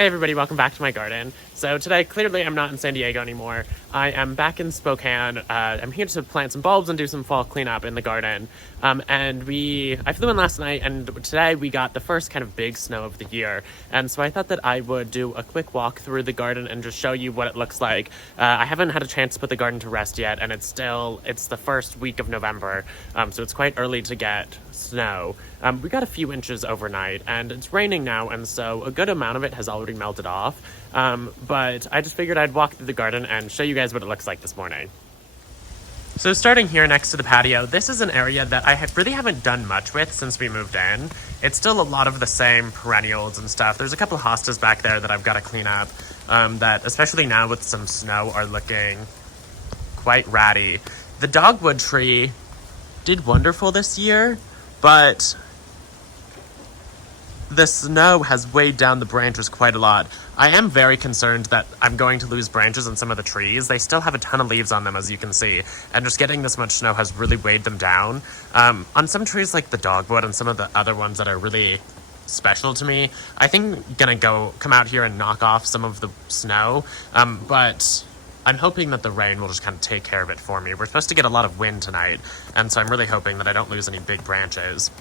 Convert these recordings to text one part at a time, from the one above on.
Hey everybody, welcome back to my garden. So today, clearly I'm not in San Diego anymore. I am back in Spokane. I'm here to plant some bulbs and do some fall cleanup in the garden. I flew in last night, and today we got the first kind of big snow of the year. And so I thought that I would do a quick walk through the garden and just show you what it looks like. I haven't had a chance to put the garden to rest yet, and it's the first week of November, so it's quite early to get snow. We got a few inches overnight, and it's raining now, and so a good amount of it has already melted off. But I just figured I'd walk through the garden and show you guys what it looks like this morning. So starting here next to the patio, this is an area that I really haven't done much with since we moved in. It's still a lot of the same perennials and stuff. There's a couple of hostas back there that I've got to clean up, that especially now with some snow are looking quite ratty. The dogwood tree did wonderful this year, but the snow has weighed down the branches quite a lot. I am very concerned that I'm going to lose branches on some of the trees. They still have a ton of leaves on them, as you can see, and just getting this much snow has really weighed them down. On some trees like the dogwood and some of the other ones that are really special to me, I think I'm gonna come out here and knock off some of the snow, but I'm hoping that the rain will just kind of take care of it for me. We're supposed to get a lot of wind tonight, and so I'm really hoping that I don't lose any big branches.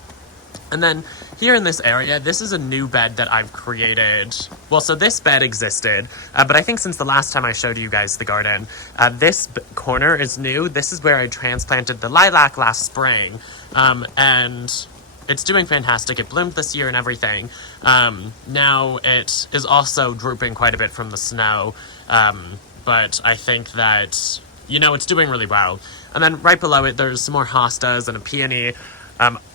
And then here in this area, this is a new bed that I've created. Well, so this bed existed, but I think since the last time I showed you guys the garden, this corner is new. This is where I transplanted the lilac last spring, and it's doing fantastic. It bloomed this year and everything. Now it is also drooping quite a bit from the snow, but I think that, it's doing really well. And then right below it, there's some more hostas and a peony.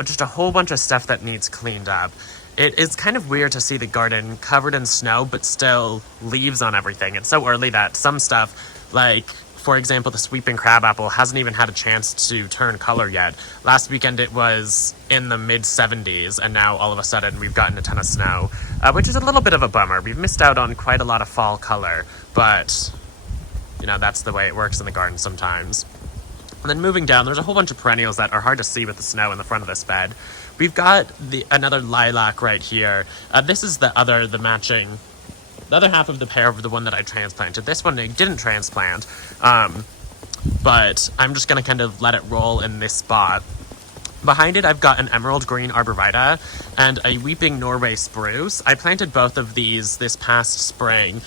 Just a whole bunch of stuff that needs cleaned up. It is kind of weird to see the garden covered in snow, but still leaves on everything. It's so early that some stuff, like, for example, the sweeping crabapple hasn't even had a chance to turn color yet. Last weekend it was in the mid-70s, and now all of a sudden we've gotten a ton of snow, which is a little bit of a bummer. We've missed out on quite a lot of fall color, but, that's the way it works in the garden sometimes. And then moving down, there's a whole bunch of perennials that are hard to see with the snow in the front of this bed. We've got another lilac right here. This is the other half of the pair of the one that I transplanted. This one I didn't transplant, but I'm just going to kind of let it roll in this spot. Behind it, I've got an emerald green arborvitae and a weeping Norway spruce. I planted both of these this past spring,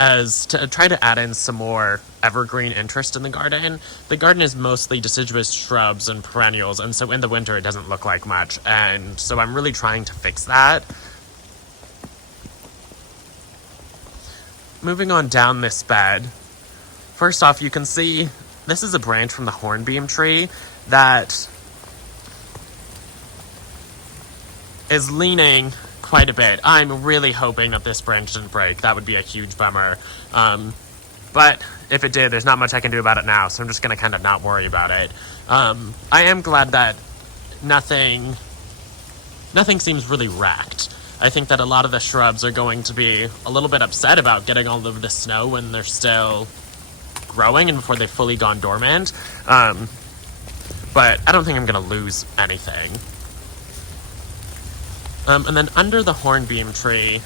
as to try to add in some more evergreen interest in the garden. The garden is mostly deciduous shrubs and perennials, and so in the winter it doesn't look like much, and so I'm really trying to fix that. Moving on down this bed, first off, you can see this is a branch from the hornbeam tree that is leaning quite a bit. I'm really hoping that this branch didn't break. That would be a huge bummer. But if it did, there's not much I can do about it now, so I'm just going to kind of not worry about it. I am glad that nothing seems really wrecked. I think that a lot of the shrubs are going to be a little bit upset about getting all of the snow when they're still growing and before they've fully gone dormant. But I don't think I'm going to lose anything. And then under the hornbeam tree,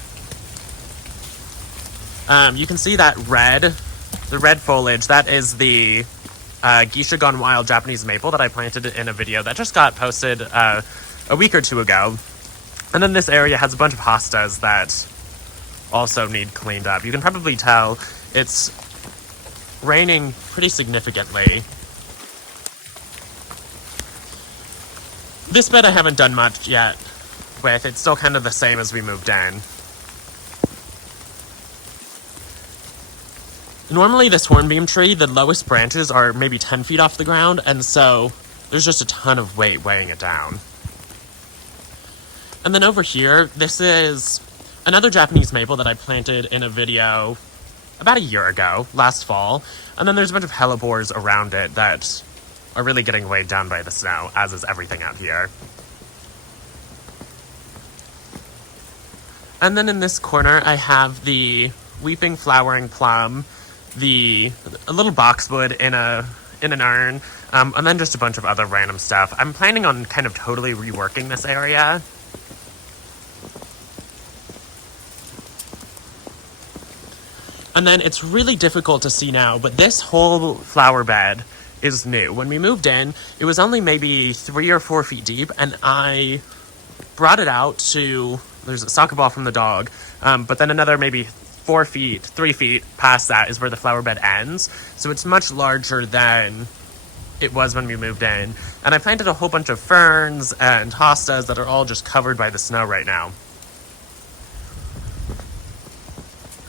you can see that the red foliage. That is the Geisha Gone Wild Japanese maple that I planted in a video that just got posted a week or two ago. And then this area has a bunch of hostas that also need cleaned up. You can probably tell it's raining pretty significantly. This bed I haven't done much yet with. It's still kind of the same as we moved in. Normally this hornbeam tree, the lowest branches are maybe 10 feet off the ground, and so there's just a ton of weight weighing it down. And then over here, this is another Japanese maple that I planted in a video about a year ago, last fall, and then there's a bunch of hellebores around it that are really getting weighed down by the snow, as is everything out here. And then in this corner, I have the weeping flowering plum, a little boxwood in an urn, and then just a bunch of other random stuff. I'm planning on kind of totally reworking this area. And then it's really difficult to see now, but this whole flower bed is new. When we moved in, it was only maybe 3 or 4 feet deep, and I brought it out to, there's a soccer ball from the dog, but then another maybe 3 feet past that is where the flower bed ends. So it's much larger than it was when we moved in. And I planted a whole bunch of ferns and hostas that are all just covered by the snow right now.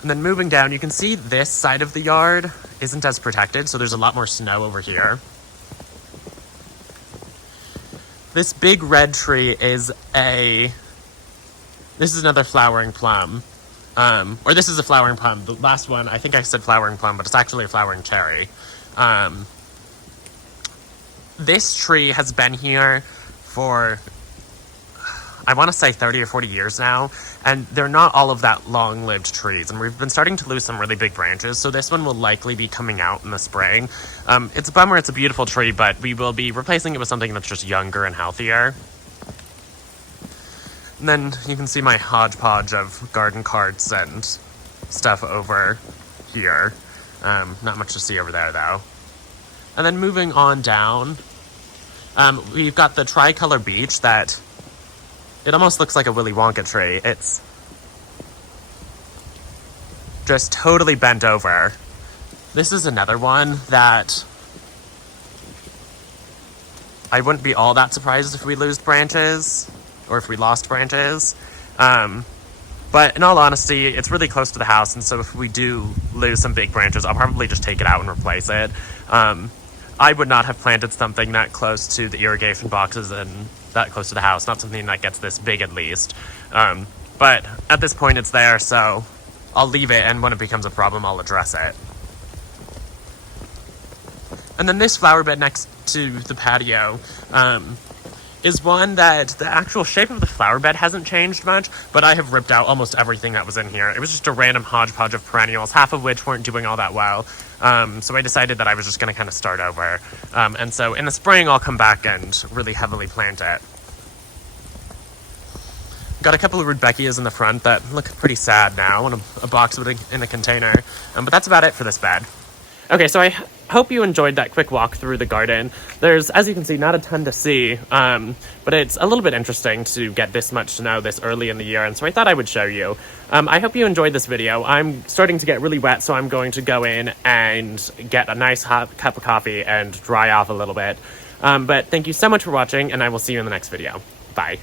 And then moving down, you can see this side of the yard isn't as protected, so there's a lot more snow over here. This big red tree is this is another flowering plum. Or this is a flowering plum. The last one, I think I said flowering plum, but it's actually a flowering cherry. This tree has been here for, I want to say 30 or 40 years now, and they're not all of that long-lived trees, and we've been starting to lose some really big branches, so this one will likely be coming out in the spring. It's a bummer, it's a beautiful tree, but we will be replacing it with something that's just younger and healthier. And then you can see my hodgepodge of garden carts and stuff over here. Not much to see over there, though. And then moving on down, we've got the tricolor beech that, it almost looks like a Willy Wonka tree. It's just totally bent over. This is another one that I wouldn't be all that surprised if we lose branches, or if we lost branches. But in all honesty, it's really close to the house, and so if we do lose some big branches, I'll probably just take it out and replace it. I would not have planted something that close to the irrigation boxes and that close to the house, not something that gets this big at least. But at this point it's there, so I'll leave it, and when it becomes a problem, I'll address it. And then this flower bed next to the patio is one that the actual shape of the flower bed hasn't changed much, but I have ripped out almost everything that was in here. It was just a random hodgepodge of perennials, half of which weren't doing all that well. So I decided that I was just going to kind of start over. And so in the spring, I'll come back and really heavily plant it. Got a couple of rudbeckias in the front that look pretty sad now in a box in a container. But that's about it for this bed. Okay, so I hope you enjoyed that quick walk through the garden. There's, as you can see, not a ton to see, but it's a little bit interesting to get this much snow this early in the year, and so I thought I would show you. I hope you enjoyed this video. I'm starting to get really wet, so I'm going to go in and get a nice hot cup of coffee and dry off a little bit. But thank you so much for watching, and I will see you in the next video. Bye.